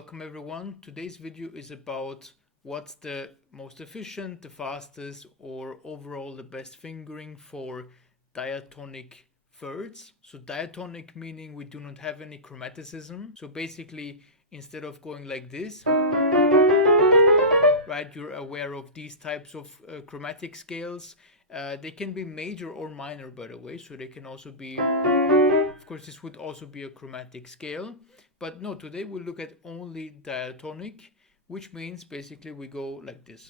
welcome everyone. Today's video is about what's the most efficient, the fastest, or overall the best fingering for diatonic thirds. So diatonic meaning we do not have any chromaticism. So basically instead of going like this, right, you're aware of these types of chromatic scales. They can be major or minor, by the way, so they can also be, of course this would also be a chromatic scale, but no, today we'll look at only diatonic, which means basically we go like this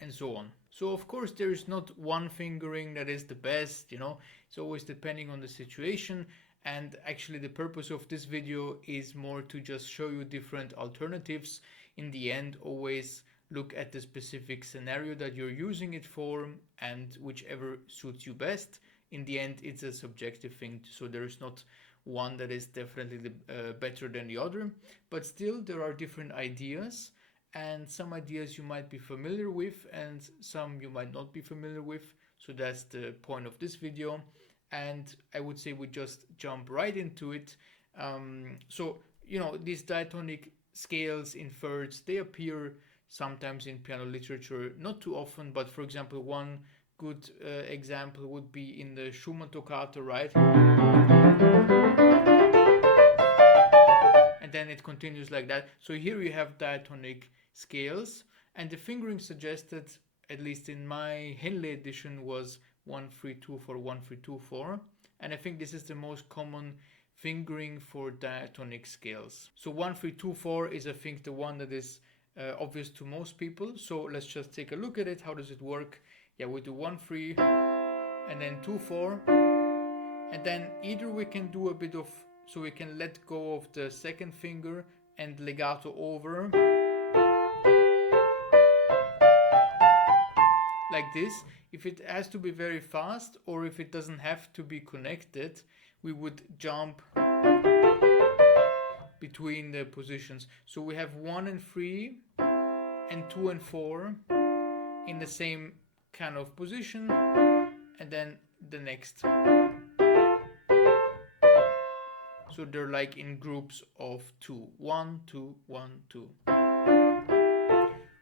and so on. So of course there is not one fingering that is the best, it's always depending on the situation. And actually the purpose of this video is more to just show you different alternatives. In the end, always look at the specific scenario that you're using it for and whichever suits you best. In the end, it's a subjective thing, so there is not one that is definitely better than the other, but still there are different ideas, and some ideas you might be familiar with and some you might not be familiar with. So that's the point of this video, and I would say we just jump right into it. So these diatonic scales in thirds, they appear sometimes in piano literature, not too often, but for example one good example would be in the Schumann toccata, right? And then it continues like that. So here you have diatonic scales, and the fingering suggested, at least in my Henley edition, was 1 3 2 4 1 3 2 4, and I think this is the most common fingering for diatonic scales. So 1 3 2 4 is, I think, the one that is obvious to most people. So let's just take a look at it. How does it work? Yeah, we do 1 3 and then 2 4, and then either we can do a bit of, so we can let go of the second finger and legato over like this. If it has to be very fast, or if it doesn't have to be connected, we would jump between the positions. So we have 1 and 3 and 2 and 4 in the same kind of position, and then the next. So they're like in groups of 2, 1 2 1 2.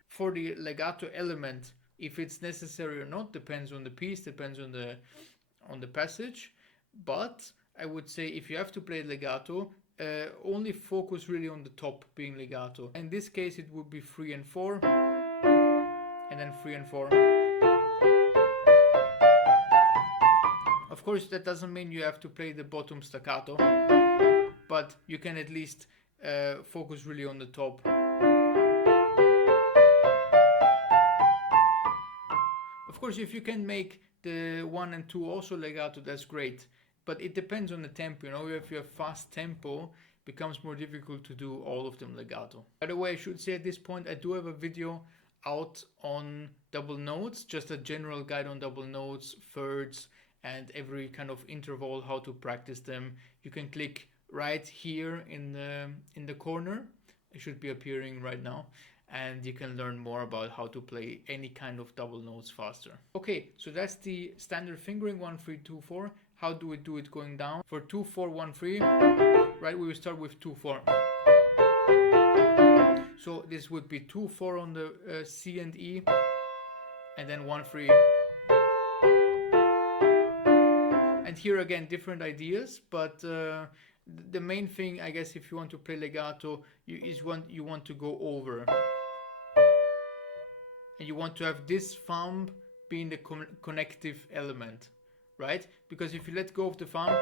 For the legato element, if it's necessary or not depends on the piece, depends on the passage, but I would say if you have to play legato, only focus really on the top being legato. In this case it would be 3 and 4 and then 3 and 4. Of course that doesn't mean you have to play the bottom staccato, but you can at least focus really on the top. Of course, if you can make the 1 and 2 also legato, that's great. But it depends on the tempo. If you have fast tempo, it becomes more difficult to do all of them legato. By the way, I should say at this point, I do have a video out on double notes, just a general guide on double notes, thirds, and every kind of interval, how to practice them. You can click right here in the corner. It should be appearing right now. And you can learn more about how to play any kind of double notes faster. Okay, so that's the standard fingering, 1 3 2 4. How do we do it going down? For 2 4 1 3, right, we will start with 2 4. So this would be 2 4 on the C and E, and then 1 3. And here again different ideas, but the main thing, I guess, if you want to play legato, you want to go over. And you want to have this thumb being the connective element, right? Because if you let go of the thumb,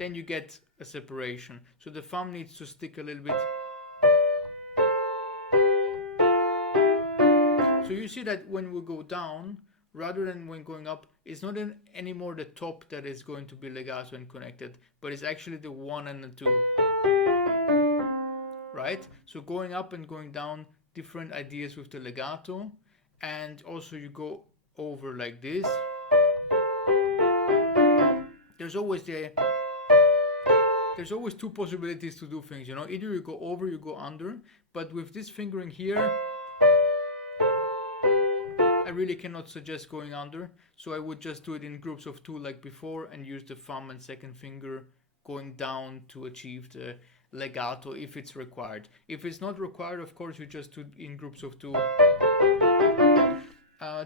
then you get a separation. So the thumb needs to stick a little bit. So you see that when we go down, rather than when going up, it's not anymore the top that is going to be legato and connected, but it's actually the 1 and the 2. Right? So going up and going down, different ideas with the legato, and also you go over like this. There's always two possibilities to do things, either you go over, you go under, but with this fingering here, I really cannot suggest going under, so I would just do it in groups of 2 like before and use the thumb and second finger going down to achieve the legato if it's required. If it's not required, of course, you just do it in groups of 2.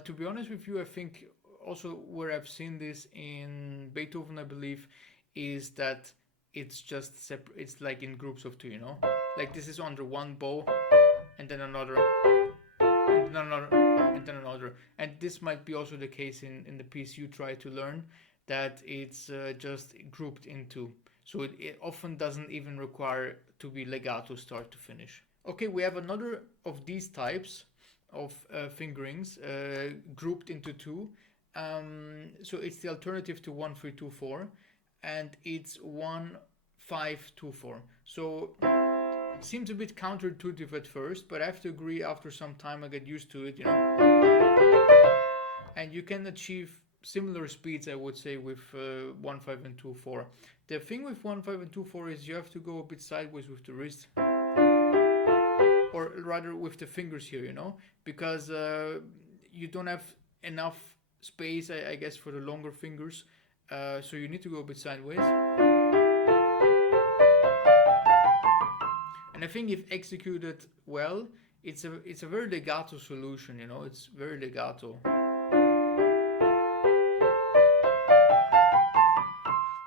To be honest with you, I think also where I've seen this in Beethoven, I believe, is that it's just separate. It's like in groups of 2, you know, like this is under one bow, and then another, and then another, and then another. And this might be also the case in the piece you try to learn, that it's just grouped into. So it often doesn't even require to be legato start to finish. Okay, we have another of these types of fingerings grouped into 2. So it's the alternative to 1-3-2-4, and it's 1-5-2-4. So seems a bit counterintuitive at first, but I have to agree, after some time I get used to it, you know. And you can achieve similar speeds, I would say, with 1-5 and 2-4. The thing with 1-5 and 2-4 is you have to go a bit sideways with the wrist, or rather with the fingers here, you know, because you don't have enough space, I guess, for the longer fingers, so you need to go a bit sideways. And I think if executed well, it's a very legato solution, you know, it's very legato.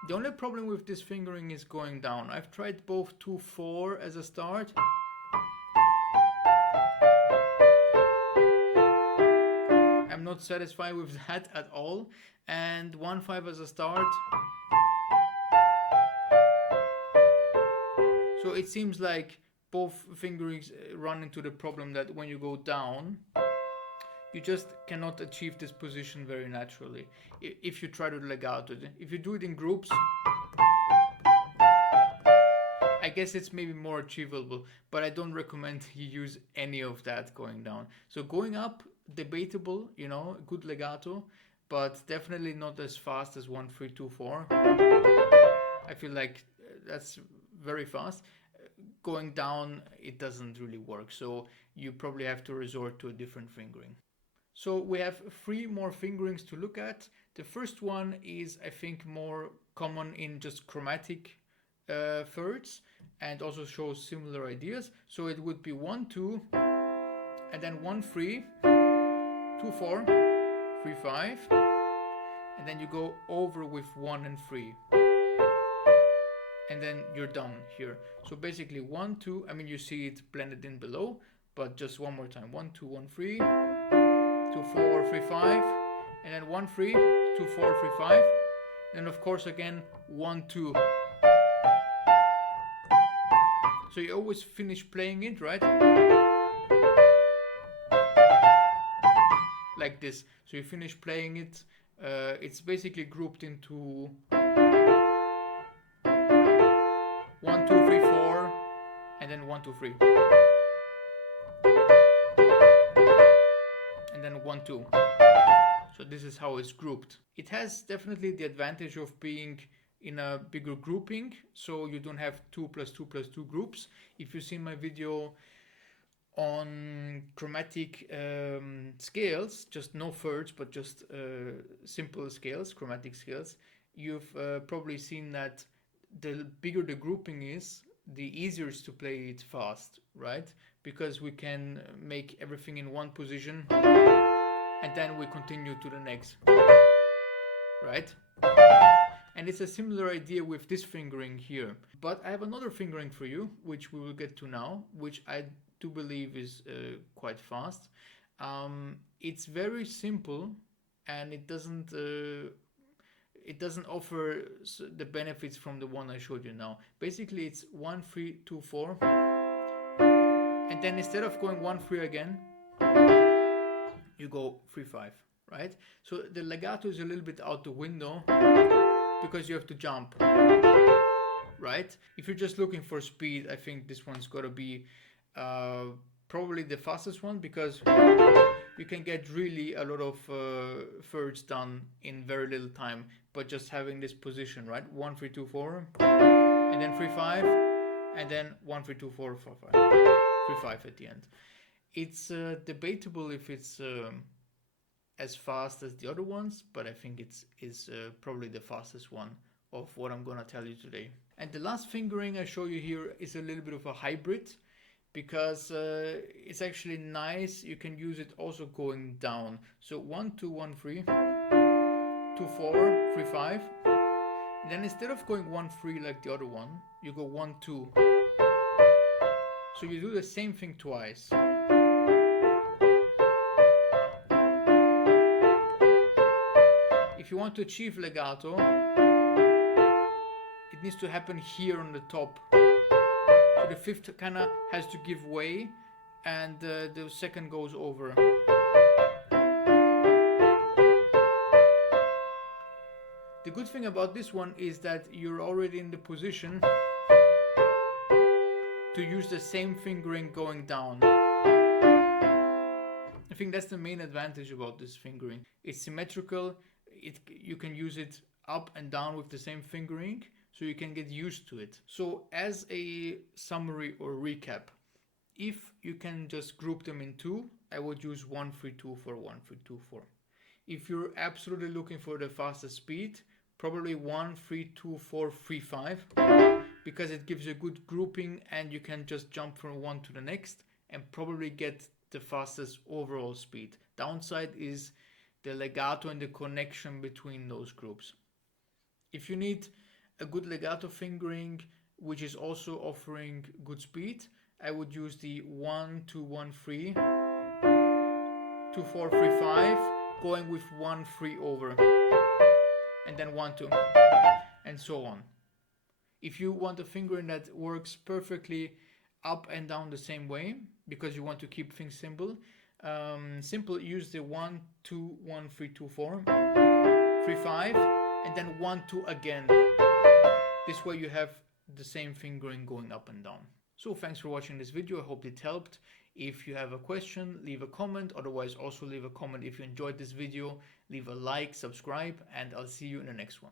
The only problem with this fingering is going down. I've tried both 2-4 as a start. I'm not satisfied with that at all. And 1-5 as a start. So it seems like both fingerings run into the problem that when you go down, you just cannot achieve this position very naturally if you try to legato. If you do it in groups, I guess it's maybe more achievable, but I don't recommend you use any of that going down. So going up, debatable, you know, good legato, but definitely not as fast as 1-3-2-4. I feel like that's very fast. Going down, it doesn't really work, so you probably have to resort to a different fingering. So we have 3 more fingerings to look at. The first one is, I think, more common in just chromatic thirds, and also shows similar ideas. So it would be 1-2, and then 1-3, 2-4, 3-5, and then you go over with 1 and 3. And then you're done here. So basically 1-2, I mean, you see it blended in below, but just one more time. 1-2, 1-3, 2-4, 3-5, and then 1-3, 2-4, 3-5, and of course again 1-2. So you always finish playing it, right? Like this. So you finish playing it. It's basically grouped into 1, 2, 3, 4, and then 1, 2, 3. And then 1, 2. So this is how it's grouped. It has definitely the advantage of being in a bigger grouping, so you don't have 2 + 2 + 2 groups. If you've seen my video on chromatic scales, just no thirds, but just simple scales, chromatic scales, you've probably seen that the bigger the grouping is, the easier it's to play it fast, right? Because we can make everything in one position and then we continue to the next, right? And it's a similar idea with this fingering here. But I have another fingering for you, which we will get to now, which I do believe is quite fast. It's very simple, and it doesn't offer the benefits from the one I showed you now. Basically, it's 1, 3, 2, 4, and then instead of going 1, 3 again, you go 3, 5, right? So the legato is a little bit out the window because you have to jump, right? If you're just looking for speed, I think this one's got to be probably the fastest one, because you can get really a lot of thirds done in very little time, but just having this position, right? 1, 3, 2, 4, and then 3, 5, and then 1, 3, 2, 4, 4, 5, 3, 5 at the end. It's debatable if it's as fast as the other ones, but I think it's probably the fastest one of what I'm gonna tell you today. And the last fingering I show you here is a little bit of a hybrid, because it's actually nice. You can use it also going down. So 1 2 1 3 2 4 3 5. And then instead of going 1 3 like the other one, you go 1 2. So you do the same thing twice. If you want to achieve legato, it needs to happen here on the top. So the fifth kind of has to give way, and the second goes over. The good thing about this one is that you're already in the position to use the same fingering going down. I think that's the main advantage about this fingering. It's symmetrical. You can use it up and down with the same fingering, so you can get used to it. So as a summary or recap, if you can just group them in two, I would use 1 3 2 4 1 3 2 4. If you're absolutely looking for the fastest speed, probably 1 3 2 4 3 5, because it gives you a good grouping and you can just jump from one to the next and probably get the fastest overall speed. Downside is the legato and the connection between those groups. If you need a good legato fingering which is also offering good speed, I would use the 1 2 1 3 2 4 3 5, going with 1 3 over, and then 1 2, and so on. If you want a fingering that works perfectly up and down the same way, because you want to keep things simple, use the 1 2 1 3 2 4 3 5, and then 1 2 again. This way you have the same fingering going up and down. So thanks for watching this video. I hope it helped. If you have a question, leave a comment. Otherwise, also leave a comment if you enjoyed this video. Leave a like, subscribe, and I'll see you in the next one.